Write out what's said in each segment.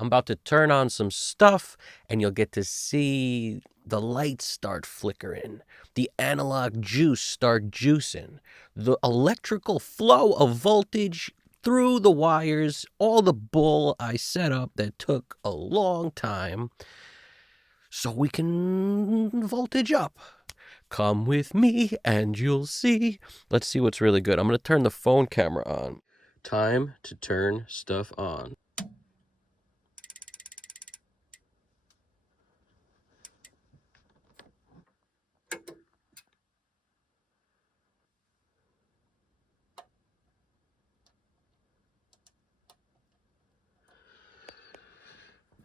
I'm about to turn on some stuff, and you'll get to see the lights start flickering, the analog juice start juicing, the electrical flow of voltage through the wires, all the bull I set up that took a long time, so we can voltage up. Come with me and you'll see. Let's see what's really good. I'm going to turn the phone camera on. Time to turn stuff on.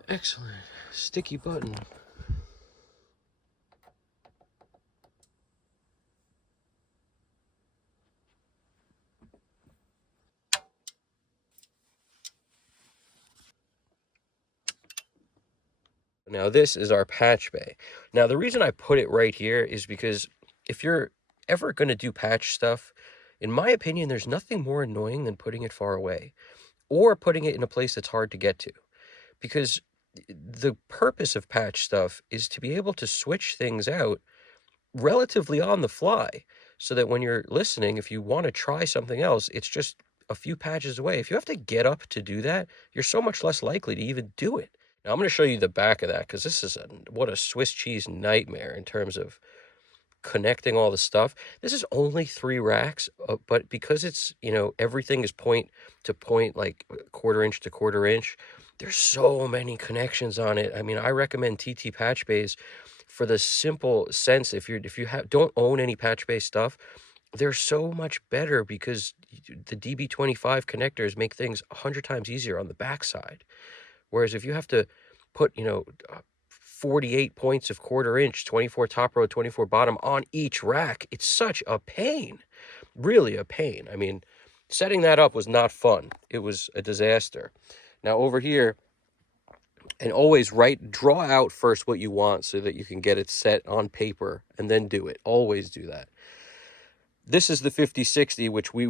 Excellent. Sticky button. Now this is our patch bay. Now the reason I put it right here is because if you're ever going to do patch stuff, in my opinion, there's nothing more annoying than putting it far away or putting it in a place that's hard to get to. Because the purpose of patch stuff is to be able to switch things out relatively on the fly, so that when you're listening, if you want to try something else, it's just a few patches away. If you have to get up to do that, you're so much less likely to even do it. Now I'm going to show you the back of that, because this is what a Swiss cheese nightmare in terms of connecting all the stuff. This is only 3 racks, but because it's, everything is point to point, like quarter inch to quarter inch, there's so many connections on it. I mean, I recommend TT patch bays for the simple sense, if you don't own any patch bay stuff, they're so much better because the DB25 connectors make things 100 times easier on the backside. Whereas if you have to put, 48 points of quarter inch, 24 top row, 24 bottom on each rack, it's such a pain, really a pain. I mean, setting that up was not fun. It was a disaster. Now over here, and always draw out first what you want so that you can get it set on paper and then do it. Always do that. This is the 5060, which we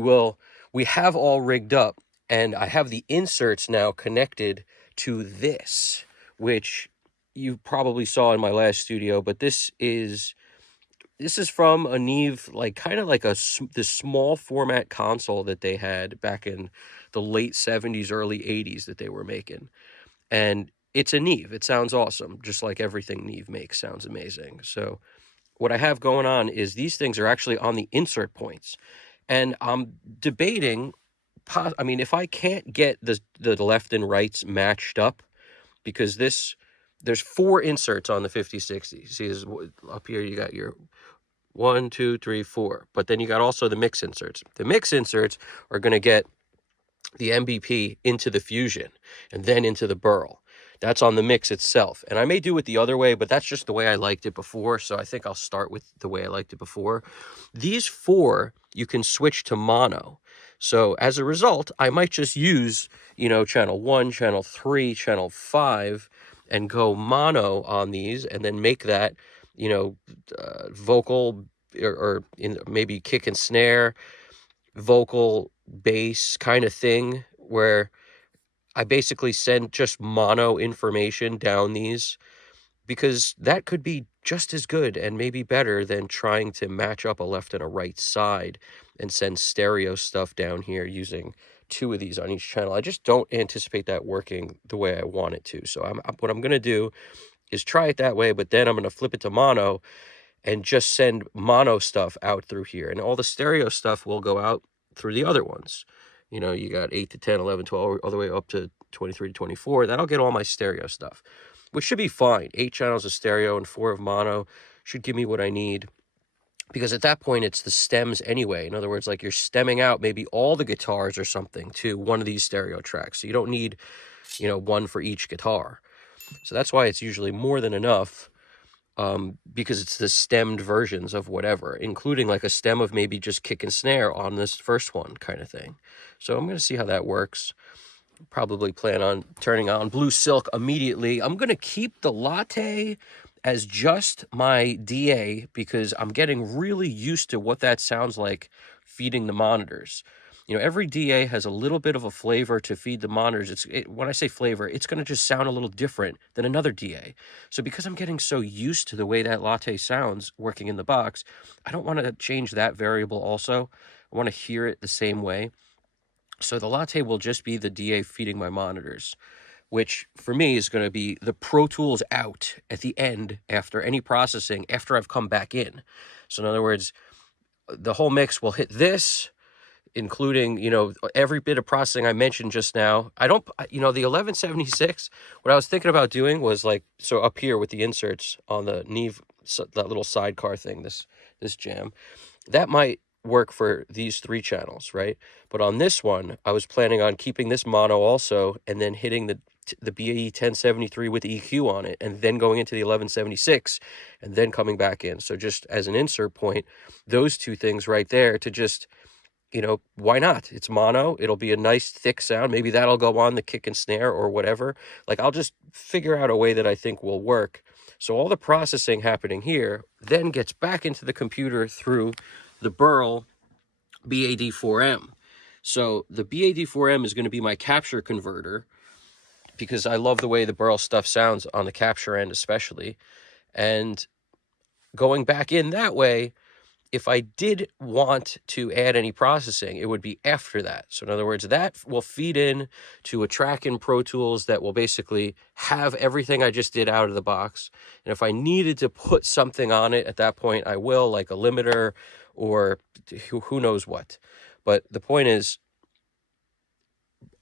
have all rigged up, and I have the inserts now connected to this, which you probably saw in my last studio, but this is from a Neve, like kind of like this small format console that they had back in the late 70s, early 80s that they were making. And it's a Neve. It sounds awesome, just like everything Neve makes sounds amazing. So what I have going on is these things are actually on the insert points. And I'm debating, I mean, if I can't get the left and rights matched up, because there's 4 inserts on the 5060. See, this, up here you got your 1, 2, 3, 4. But then you got also the mix inserts. The mix inserts are going to get the MBP into the Fusion and then into the Burl. That's on the mix itself. And I may do it the other way, but that's just the way I liked it before. So I think I'll start with the way I liked it before. These 4, you can switch to mono. So as a result, I might just use, channel 1, channel 3, channel 5, and go mono on these, and then make that, vocal or maybe kick and snare, vocal, bass kind of thing, where I basically send just mono information down these, because that could be just as good and maybe better than trying to match up a left and a right side and send stereo stuff down here using 2 of these on each channel. I just don't anticipate that working the way I want it to. So what I'm going to do is try it that way, but then I'm going to flip it to mono and just send mono stuff out through here. And all the stereo stuff will go out through the other ones. You got 8 to 10, 11, 12, all the way up to 23 to 24. That'll get all my stereo stuff, which should be fine. 8 channels of stereo and 4 of mono should give me what I need. Because at that point, it's the stems anyway. In other words, like you're stemming out maybe all the guitars or something to one of these stereo tracks. So you don't need, one for each guitar. So that's why it's usually more than enough. Because it's the stemmed versions of whatever, including like a stem of maybe just kick and snare on this first one kind of thing. So I'm going to see how that works. Probably plan on turning on Blue Silk immediately. I'm going to keep the Latte as just my DA because I'm getting really used to what that sounds like feeding the monitors. You know, every DA has a little bit of a flavor to feed the monitors. When I say flavor, it's going to just sound a little different than another DA. So because I'm getting so used to the way that latte sounds working in the box, I don't want to change that variable also. I want to hear it the same way. So the latte will just be the DA feeding my monitors, which for me is going to be the Pro Tools out at the end after any processing, after I've come back in. So in other words, the whole mix will hit this, including, you know, every bit of processing I mentioned just now. I don't, you know, the 1176, what I was thinking about doing was like, so up here with the inserts on the Neve, that little sidecar thing, this jam, that might work for these 3 channels, right? But on this one, I was planning on keeping this mono also, and then hitting the BAE 1073 with the EQ on it, and then going into the 1176, and then coming back in. So just as an insert point, those 2 things right there to just, you know, why not? It's mono. It'll be a nice thick sound. Maybe that'll go on the kick and snare or whatever. Like, I'll just figure out a way that I think will work. So all the processing happening here then gets back into the computer through the Burl BAD4M. So the BAD4M is going to be my capture converter, because I love the way the Burl stuff sounds on the capture end especially. And going back in that way, if I did want to add any processing, it would be after that. So in other words, that will feed in to a track in Pro Tools that will basically have everything I just did out of the box. And if I needed to put something on it at that point, I will, like a limiter or who knows what. But the point is,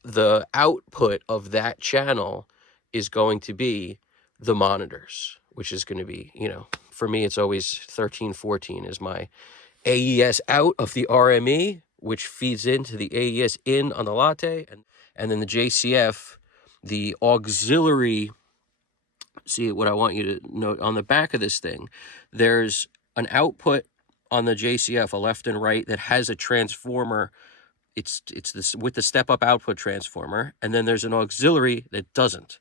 the output of that channel is going to be the monitors, which is going to be, you know, for me, it's always 1314 is my AES out of the RME, which feeds into the AES in on the latte, and then the JCF, the auxiliary. See, what I want you to note on the back of this thing, there's an output on the JCF, a left and right, that has a transformer. It's this with the step-up output transformer, and then there's an auxiliary that doesn't.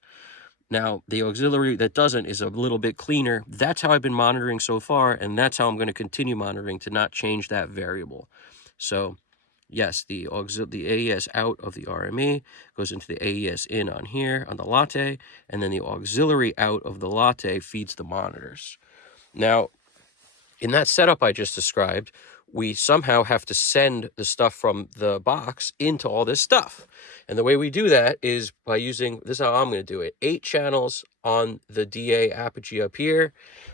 Now, the auxiliary that doesn't is a little bit cleaner. That's how I've been monitoring so far, and that's how I'm going to continue monitoring to not change that variable. So, yes, the AES out of the RME goes into the AES in on here on the latte, and then the auxiliary out of the latte feeds the monitors. Now, in that setup I just described, we somehow have to send the stuff from the box into all this stuff. And the way we do that is by using, this is how I'm going to do it, 8 channels on the DA apogee up here.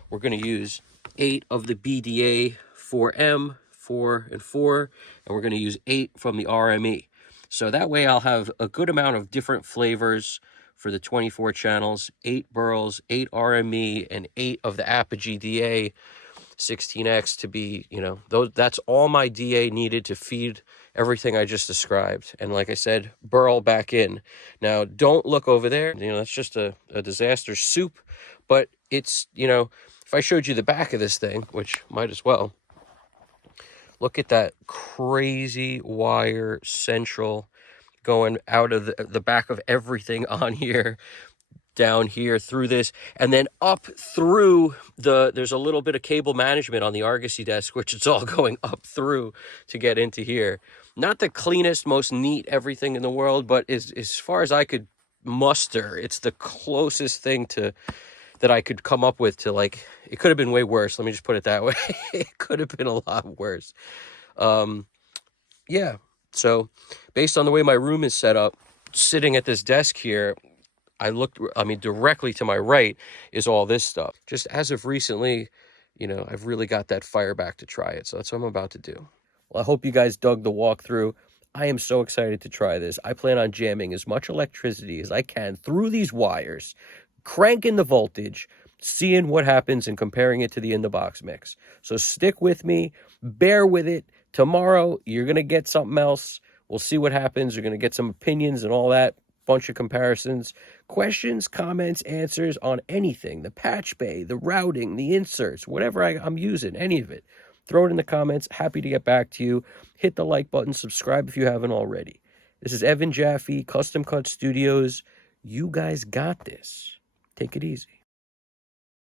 We're going to use 8 of the BDA 4M, 4 and 4, and we're going to use 8 from the RME. So that way I'll have a good amount of different flavors for the 24 channels, 8 Burls, 8 RME, and 8 of the apogee DA 16X to be, you know, that's all my DA needed to feed everything I just described. And like I said, Burl back in. Now, don't look over there. You know, that's just a disaster soup. But it's, you know, if I showed you the back of this thing, which might as well, look at that crazy wire central going out of the back of everything on here, down here through this, and then up through there's a little bit of cable management on the Argosy desk, which it's all going up through to get into here. Not the cleanest, most neat everything in the world, but as far as I could muster, it's the closest thing to that I could come up with to, like, it could have been way worse. Let me just put it that way. It could have been a lot worse. Yeah. So based on the way my room is set up, sitting at this desk here, directly to my right is all this stuff. Just as of recently, you know, I've really got that fire back to try it. So that's what I'm about to do. Well, I hope you guys dug the walkthrough. I am so excited to try this. I plan on jamming as much electricity as I can through these wires, cranking the voltage, seeing what happens and comparing it to the in-the-box mix. So stick with me, bear with it. Tomorrow, you're going to get something else. We'll see what happens. You're going to get some opinions and all that. Bunch of comparisons, questions, comments, answers on anything, the patch bay, the routing, the inserts, whatever I'm using, any of it. Throw it in the comments. Happy to get back to you. Hit the like button, subscribe if you haven't already. This is Evan Jaffe, Custom Cut Studios. You guys got this. Take it easy.